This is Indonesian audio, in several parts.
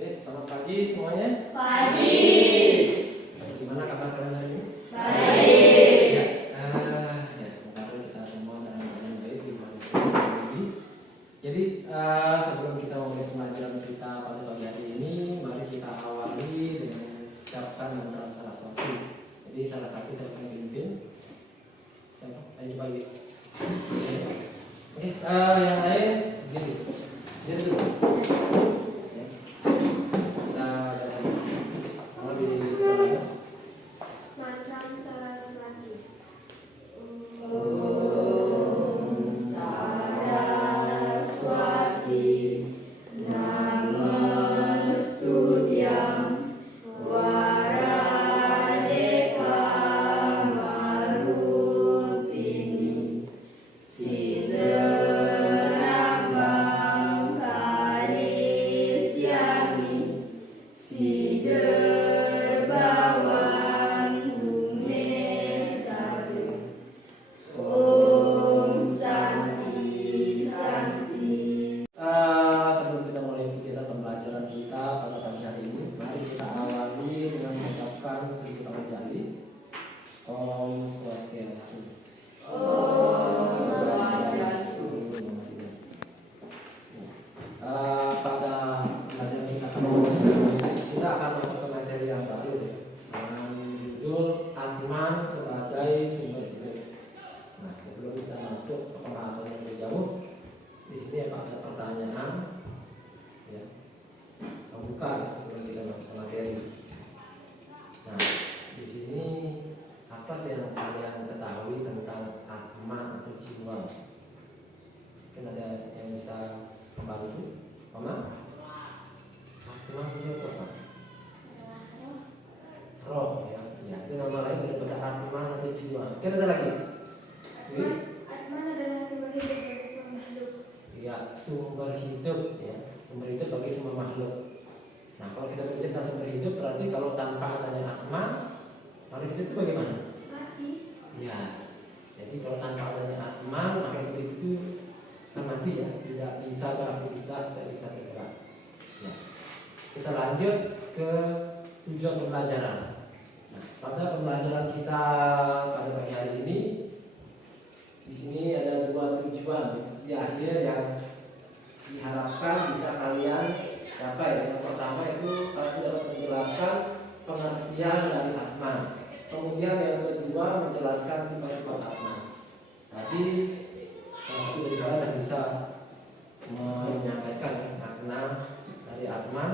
Oke, selamat pagi semuanya. Pagi. Gimana kabar kalian hari ini? Baik. Ya, semoga kita semua dalam keadaan baik di Tuhan Yesus. Jadi sebelum kita mulai pembelajaran kita pada pagi hari ini, mari kita awali dengan ucapan antara salah satu. Jadi salah satu saya akan pimpin. Ayo pagi. Oke, yang lain gini. Jadi dulu. Mantra Saraswati. Sebelum kita mulai kegiatan pembelajaran kita pada pagi hari ini, mari kita awali dengan mengucapkan kehidupan menjadi Om Swastiastu. Om Swastiastu. Pada pembelajaran kita kali ini, kita akan masuk ke materi yang baru dengan judul Atman sebagai sumber hidup. Nah, sebelum kita masuk ke pembahasan yang lebih jauh, di sini ada pertanyaan ya, membuka sebelum kita masuk ke materi. Nah, di sini apa sih yang kalian ketahui tentang Atman atau jiwa? Mungkin ada yang bisa membantu? Mama? Atman itu apa? Roh ya, ya. Itu nama lain daripada Atman atau jiwa. Mungkin ada lagi? Atman adalah sumber hidup bagi semua makhluk. Ya, sumber hidup ya, sumber hidup bagi semua makhluk. Nah, kalau kita berbicara tentang sumber hidup, berarti kalau tanpa adanya Atman, makhluk hidup itu bagaimana? Mati. Ya, jadi kalau tanpa adanya Atman, makhluk hidup itu akan mati ya, tidak bisa beraktivitas, tidak bisa bergerak. Ya, kita lanjut ke tujuan pembelajaran. Nah, pada pembelajaran kita pada pagi hari ini, di sini ada dua tujuan di akhir yang diharapkan bisa kalian capai. Yang pertama itu kalian dapat menjelaskan pengertian dari Atman. Kemudian yang kedua menjelaskan sifat-sifat Atman. Tadi salah satu dari kalian yang bisa menyampaikan makna dari Atman.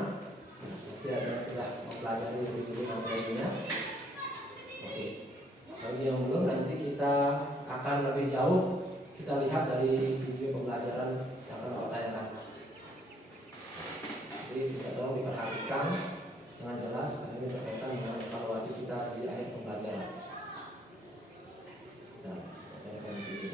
Nanti ada yang sudah mempelajari lebih dulu materinya. Oke. Bagi yang belum, nanti kita akan lebih jauh kita lihat dari video pembelajaran yang akan Bapak tanyakan. Jadi bisa tolong diperhatikan dengan jelas karena ini berkaitan dengan evaluasi kita di akhir pembelajaran. Nah, saya akan begini.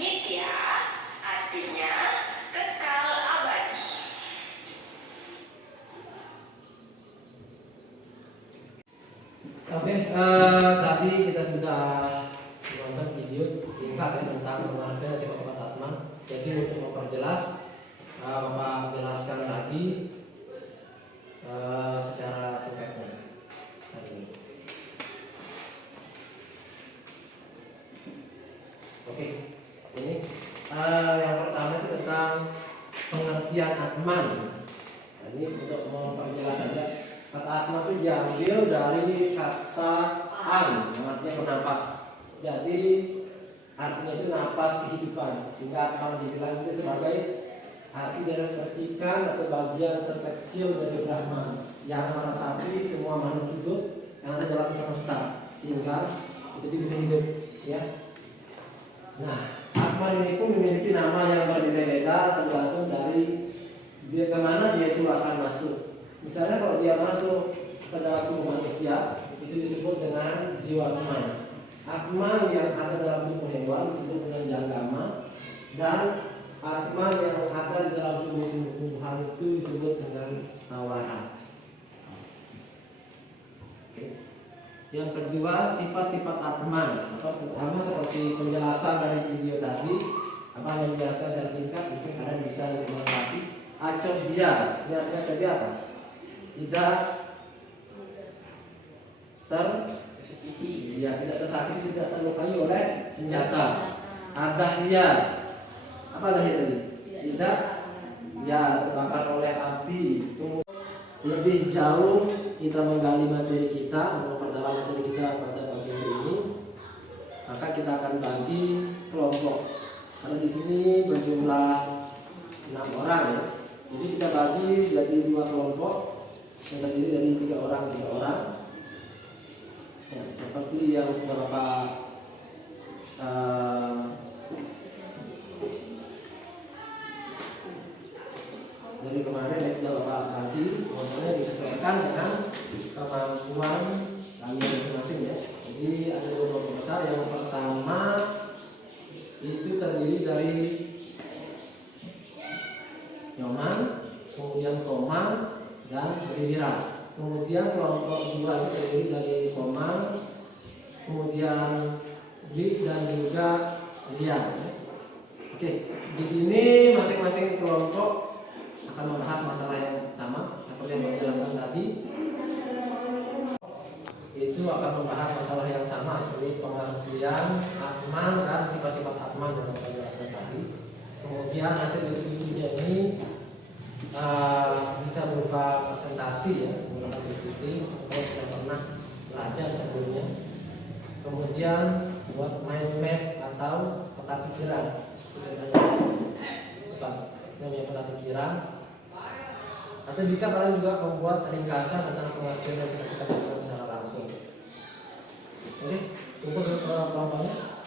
nitya, artinya kekal abadi. Oke, tadi kita sudah menonton video singkat ya tentang pengertian sifat-sifat Atman. Jadi untuk memperjelas, Bapak jelaskan lagi secara singkatnya. Oke, ini yang pertama itu tentang pengertian Atman. Nah, ini untuk memperjelas saja. Kata Atman itu diambil dari kata an, yang artinya bernapas. Jadi artinya itu napas kehidupan. Sehingga Atman dibilang itu sebagai arti dari percikan atau bagian terkecil dari Brahman yang merasapi semua makhluk hidup yang ada dalam semesta, sehingga itu bisa hidup, ya. Nah, Atman ini pun memiliki nama yang berbeda-beda tergantung dari dia kemana dia itu akan masuk. Misalnya kalau dia masuk ke dalam tubuh manusia, itu disebut dengan jiwa Atman. Atman yang ada dalam tubuh hewan disebut dengan janggama, dan Atman yang ada di dalam tubuh tumbuhan itu disebut dengan tawara. Yang kedua, sifat-sifat Atman. Pertama seperti penjelasan dari video tadi, apa yang dijelaskan secara singkat, mungkin kalian bisa mengerti. Acobia, ini artinya acobia apa? Tidak tersakiti, ya tidak tersakiti, tidak terlukai oleh senjata. Adahya, apa adahya tadi? Tidak, ya terbakar oleh api. Lebih jauh kita menggali materi kita, memperdalam materi kita pada bagian ini, maka kita akan bagi kelompok. Karena di sini berjumlah 6 orang ya, jadi kita bagi jadi 2 kelompok yang terdiri dari 3 orang ya, seperti yang sudah Bapak dari kemarin yang sudah Bapak bagi, kelompoknya disesuaikan dengan kemampuan kalian masing-masing ya. Jadi ada 2 kelompok besar. Yang pertama itu terdiri dari Nyoman, kemudian Komang, dan Rivira. Kemudian kelompok 2 itu terdiri dari Komang, kemudian Blik, dan juga Lian. Oke, di sini masing-masing kelompok akan membahas masalah yang sama seperti yang dijelaskan tadi. Itu akan membahas masalah yang sama, yaitu pengertian Atman dan sifat-sifat Atman yang kita jelaskan tadi. Kemudian hasil diskusinya ini bisa berupa presentasi ya, menggunakan PPT seperti yang pernah belajar sebelumnya. Kemudian buat mind map atau peta pikiran, namanya peta pikiran. Atau bisa kalian juga membuat ringkasan tentang pengertian dan sifat-sifat Atman secara langsung. Oke, untuk kelompoknya.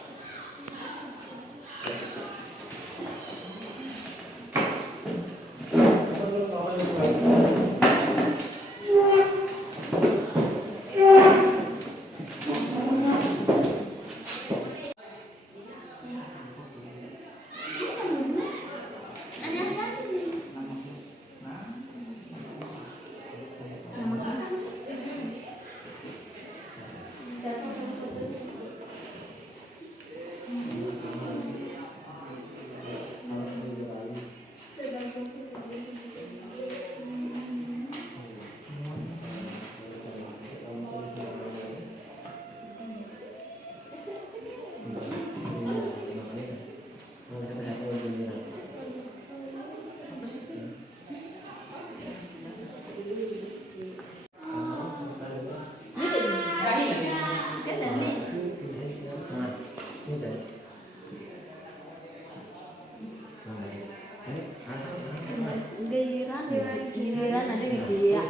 Giliran ada di dia.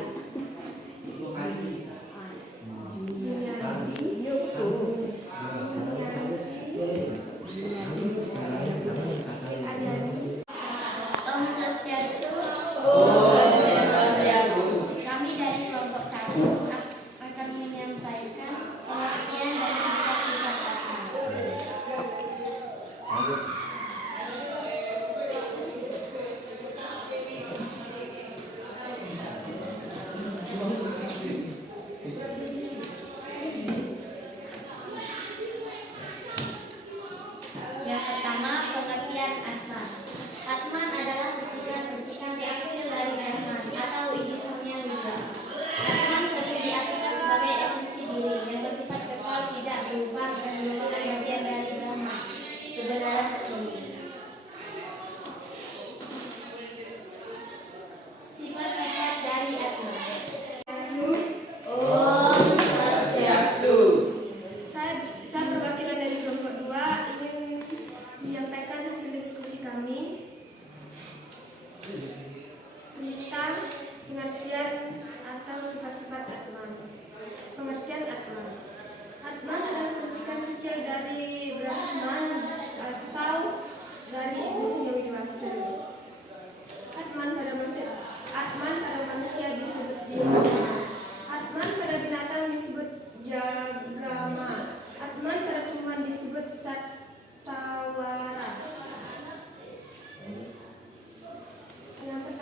Om Swastiastu. Kami dari kelompok 1 akan menyampaikan pengertian dari sifat-sifat Atman.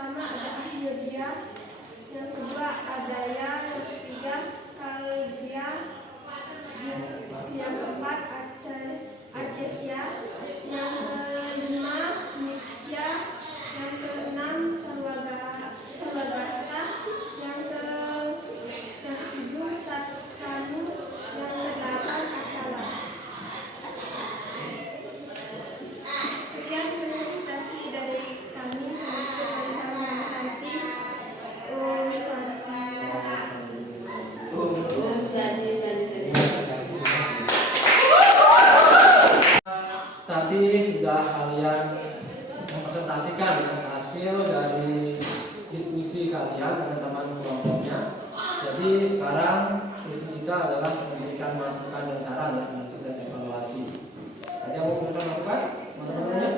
pertama ada Ahyodia, yang kedua Adaya, yang ketiga Kaldia, yang keempat Acesya, yang kelima Mitya, yang keenam Salwagarta, yang ketujuh Satkanu, yang kedelapan Acala. Sekian presentasi dari kami dari Sarwana Santi. Tadi sudah kalian mempresentasikan hasil dari diskusi kalian dengan teman kelompoknya. Jadi sekarang fungsi kita adalah memberikan masukan dan saran dan evaluasi. Ada yang mau memberikan masukan? Teman-teman?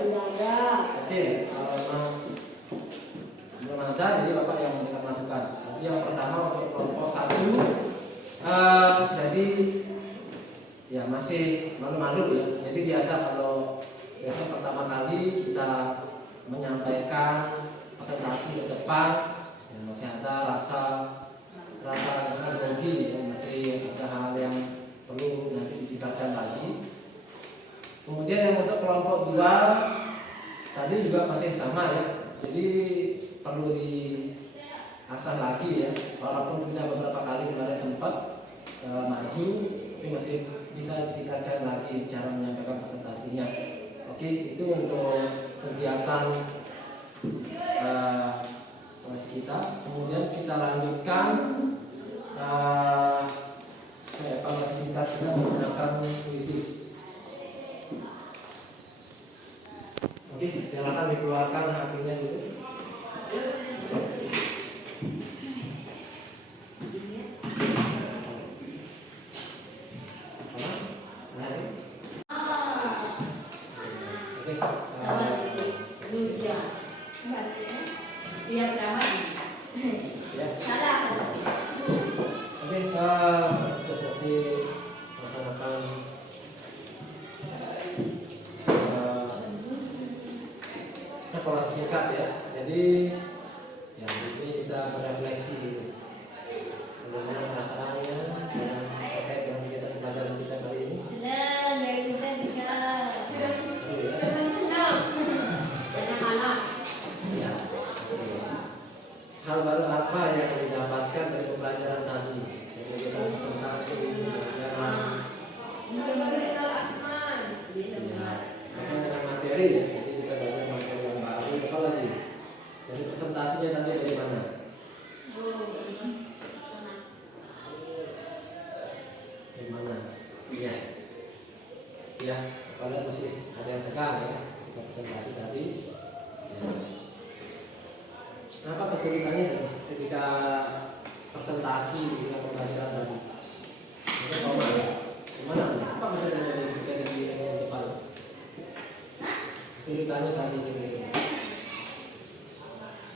Oke, kalau belum ada, jadi Bapak yang memberikan masukan. Jadi yang pertama untuk kelompok 1, jadi ya masih malu-malu ya. Jadi biasa kalau pertama kali kita menyampaikan presentasi ke depan, ya masih ada rasa grogi, ya, masih ada hal yang perlu nanti ditingkatkan lagi. Kemudian yang untuk kelompok 2 tadi juga masih sama ya. Jadi perlu diasah lagi ya. Walaupun sudah beberapa kali kemarin sempat maju, tapi masih bisa ditingkatkan lagi cara menyampaikan presentasinya. Oke, itu untuk kegiatan kita. Kemudian kita lanjutkan evaluasi singkat kita menggunakan puisi. Oke, silakan dikeluarkan HP-nya dulu. Evaluasi singkat ya. Jadi ya di sini kita berefleksi bagaimana perasaannya dan terkait dengan kegiatan pelajaran kita kali ini. Ya. Hal baru apa yang didapatkan dari pembelajaran tadi? Kegiatan presentasi, pembelajaran, dengan materi ya. Jadi kita belajar materi yang baru. Apa lagi? Dari presentasinya tadi dari mana? Dari mana? Iya. Ya, kalian masih ada yang tegang ya. Kita presentasi tadi. Ya. Apa kesulitannya tadi ketika presentasi ketika pembelajaran tadi? Itu gimana? Apa maksudnya dari depan? Kesulitannya tadi sendiri.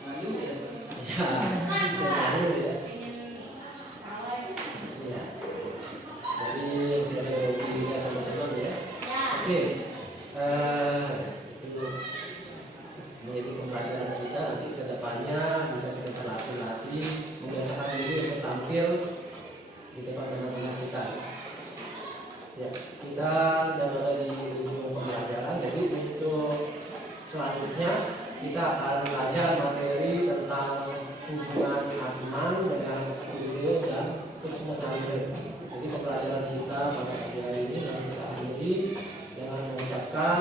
Malu ya. Malu ya. Ya. Jadi ada dirinya teman-teman ya. Oke. Itu menjadi pembelajaran kita nanti ke depannya bisa kita latih membiasakan diri untuk tampil di depan teman-teman kita. Ya, kita sudah berada di ujung pembelajaran. Jadi untuk selanjutnya kita akan belajar materi tentang hubungan Adnan dengan studio dan Kusuma Santri. Jadi pembelajaran kita pada pagi hari ini akan kita akhiri dengan mengucapkan